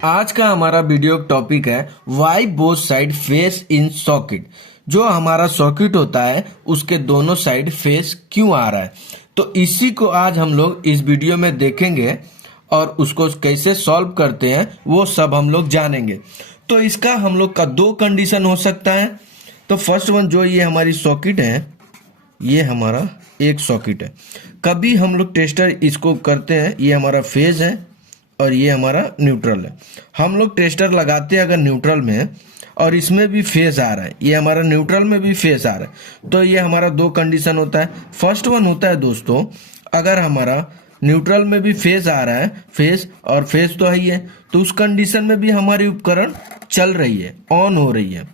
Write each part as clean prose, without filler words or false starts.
आज का हमारा वीडियो टॉपिक है why both side face in socket. जो हमारा सॉकेट होता है उसके दोनों साइड फेस क्यों आ रहा है, तो इसी को आज हम लोग इस वीडियो में देखेंगे और उसको कैसे सॉल्व करते हैं वो सब हम लोग जानेंगे। तो इसका हम लोग का दो कंडीशन हो सकता है। तो फर्स्ट वन, जो ये हमारी सॉकेट है, ये हमारा एक सॉकेट है। कभी हम लोग टेस्टर इसको करते हैं, ये हमारा फेज है और ये हमारा न्यूट्रल है। हम लोग टेस्टर लगाते हैं अगर न्यूट्रल में और इसमें भी फेज आ रहा है, ये हमारा न्यूट्रल में भी फेज आ रहा है, तो ये हमारा दो कंडीशन होता है। फर्स्ट वन होता है दोस्तों, अगर हमारा न्यूट्रल में भी फेज आ रहा है, फेज और फेज तो है ही है, तो उस कंडीशन में भी हमारी उपकरण चल रही है, ऑन हो रही है।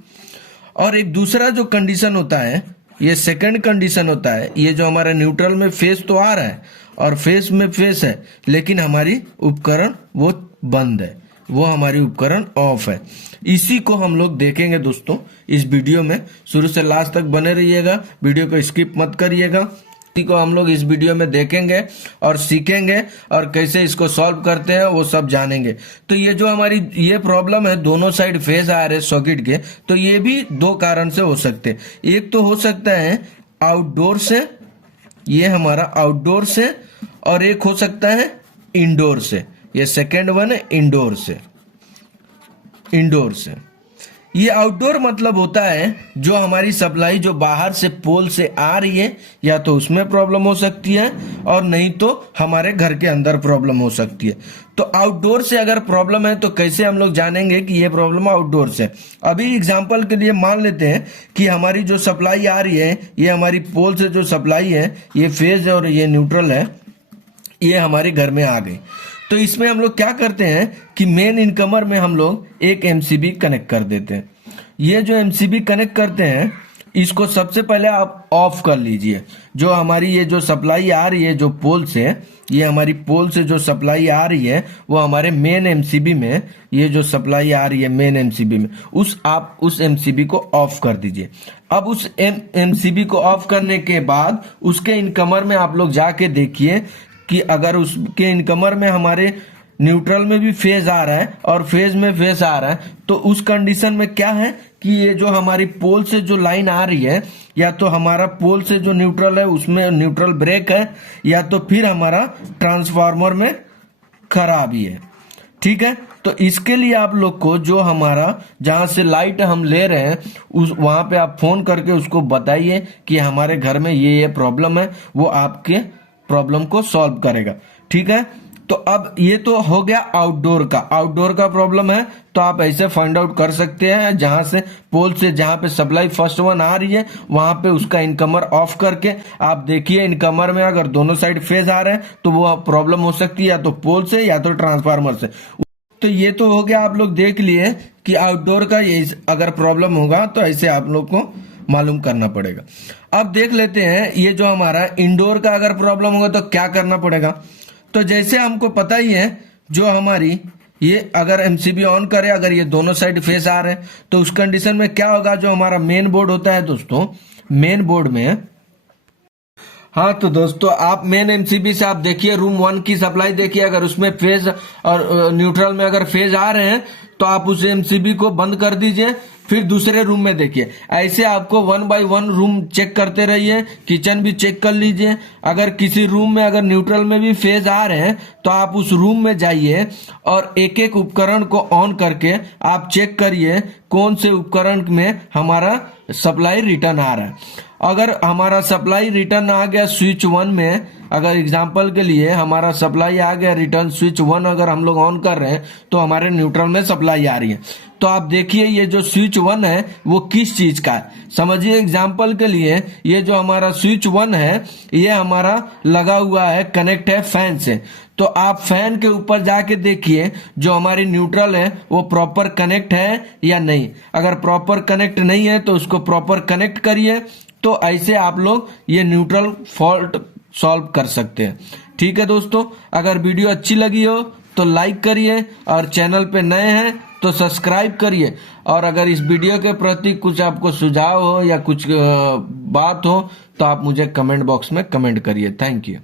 और एक दूसरा जो कंडीशन होता है, ये सेकंड कंडीशन होता है, ये जो हमारा न्यूट्रल में फेज तो आ रहा है और फेस में फेस है, लेकिन हमारी उपकरण वो बंद है, वो हमारी उपकरण ऑफ है। इसी को हम लोग देखेंगे दोस्तों इस वीडियो में। शुरू से लास्ट तक बने रहिएगा, वीडियो को स्किप मत करिएगा। इसी को हम लोग इस वीडियो में देखेंगे और सीखेंगे और कैसे इसको सॉल्व करते हैं वो सब जानेंगे। तो ये जो हमारी ये प्रॉब्लम है, दोनों साइड फेज आ रहे सॉकेट के, तो ये भी दो कारण से हो सकते हैं। एक तो हो सकता है आउटडोर से, ये हमारा आउटडोर से, और एक हो सकता है इंडोर से। ये सेकेंड वन है इंडोर से। इंडोर से ये आउटडोर मतलब होता है जो हमारी सप्लाई जो बाहर से पोल से आ रही है, या तो उसमें प्रॉब्लम हो सकती है और नहीं तो हमारे घर के अंदर प्रॉब्लम हो सकती है। तो आउटडोर से अगर प्रॉब्लम है तो कैसे हम लोग जानेंगे कि ये प्रॉब्लम आउटडोर से। अभी एग्जांपल के लिए मान लेते हैं कि हमारी जो सप्लाई आ रही है, ये हमारी पोल से जो सप्लाई है, ये फेज और ये न्यूट्रल है, ये हमारे घर में आ गई। तो इसमें हम लोग क्या करते हैं कि मेन इनकमर में हम लोग एक एमसीबी कनेक्ट कर देते हैं। ये जो एमसीबी कनेक्ट करते हैं, इसको सबसे पहले आप ऑफ कर लीजिए। जो हमारी ये जो सप्लाई आ रही है जो पोल से, ये हमारी पोल से जो सप्लाई आ रही है वो हमारे मेन एमसीबी में, ये जो सप्लाई आ रही है मेन एमसीबी में, आप उस एमसीबी को ऑफ कर दीजिए। अब उस एमसीबी को ऑफ करने के बाद उसके इनकमर में आप लोग जाके देखिए कि अगर उसके इनकमर में हमारे न्यूट्रल में भी फेज आ रहा है और फेज में फेज आ रहा है, तो उस कंडीशन में क्या है कि ये जो हमारी पोल से जो लाइन आ रही है, या तो हमारा पोल से जो न्यूट्रल है उसमें न्यूट्रल ब्रेक है, या तो फिर हमारा ट्रांसफार्मर में खराबी है। ठीक है, तो इसके लिए आप लोग को जो हमारा जहां से लाइट हम ले रहे हैं उस वहां पे आप फोन करके उसको बताइए कि हमारे घर में ये प्रॉब्लम है, वो आपके प्रॉब्लम को सॉल्व करेगा। ठीक है, तो अब ये तो हो गया आउटडोर का प्रॉब्लम है, तो आप ऐसे फाइंड आउट कर सकते हैं जहां से पोल से जहां पे सप्लाई फर्स्ट वन आ रही है वहां पे उसका इनकमर ऑफ करके आप देखिए इनकमर में अगर दोनों साइड फेज आ रहे हैं तो वो प्रॉब्लम हो सकती है या तो पोल से या तो ट्रांसफार्मर से। तो ये तो हो गया, आप लोग देख लिए कि आउटडोर का ये अगर प्रॉब्लम होगा तो ऐसे आप लोग को मालूम करना पड़ेगा। अब देख लेते हैं ये जो हमारा इंडोर का अगर प्रॉब्लम होगा तो क्या करना पड़ेगा। तो जैसे हमको पता ही है, जो हमारी ये अगर एमसीबी ऑन करे, अगर ये दोनों साइड फेस आ रहे हैं तो उस कंडीशन में क्या होगा, जो हमारा मेन बोर्ड होता है दोस्तों, मेन बोर्ड में, हाँ तो दोस्तों आप मेन एमसीबी से आप देखिए रूम 1 की सप्लाई देखिए, अगर उसमें फेज और न्यूट्रल में अगर फेज आ रहे हैं तो आप उस एमसीबी को बंद कर दीजिए, फिर दूसरे रूम में देखिए। ऐसे आपको 1 बाय 1 रूम चेक करते रहिए, किचन भी चेक कर लीजिए। अगर किसी रूम में अगर न्यूट्रल में भी फेज आ रहे हैं तो आप उस रूम में जाइए और एक एक उपकरण को ऑन करके आप चेक करिए कौन से उपकरण में हमारा सप्लाई रिटर्न आ रहा है। अगर हमारा सप्लाई रिटर्न आ गया स्विच 1 में, अगर एग्जांपल के लिए हमारा सप्लाई आ गया रिटर्न स्विच 1 अगर हम लोग ऑन कर रहे हैं तो हमारे न्यूट्रल में सप्लाई आ रही है, तो आप देखिए ये जो स्विच 1 है वो किस चीज का है। समझिए एग्जांपल के लिए ये जो हमारा स्विच 1 है ये हमारा लगा हुआ है, कनेक्ट है फैन से। तो आप फैन के ऊपर जाके देखिए जो हमारी न्यूट्रल है वो प्रॉपर कनेक्ट है या नहीं। अगर प्रॉपर कनेक्ट नहीं है तो उसको प्रॉपर कनेक्ट करिए। तो ऐसे आप लोग ये न्यूट्रल फॉल्ट सॉल्व कर सकते हैं। ठीक है दोस्तों, अगर वीडियो अच्छी लगी हो तो लाइक करिए और चैनल पे नए हैं तो सब्सक्राइब करिए। और अगर इस वीडियो के प्रति कुछ आपको सुझाव हो या कुछ बात हो तो आप मुझे कमेंट बॉक्स में कमेंट करिए। Thank you.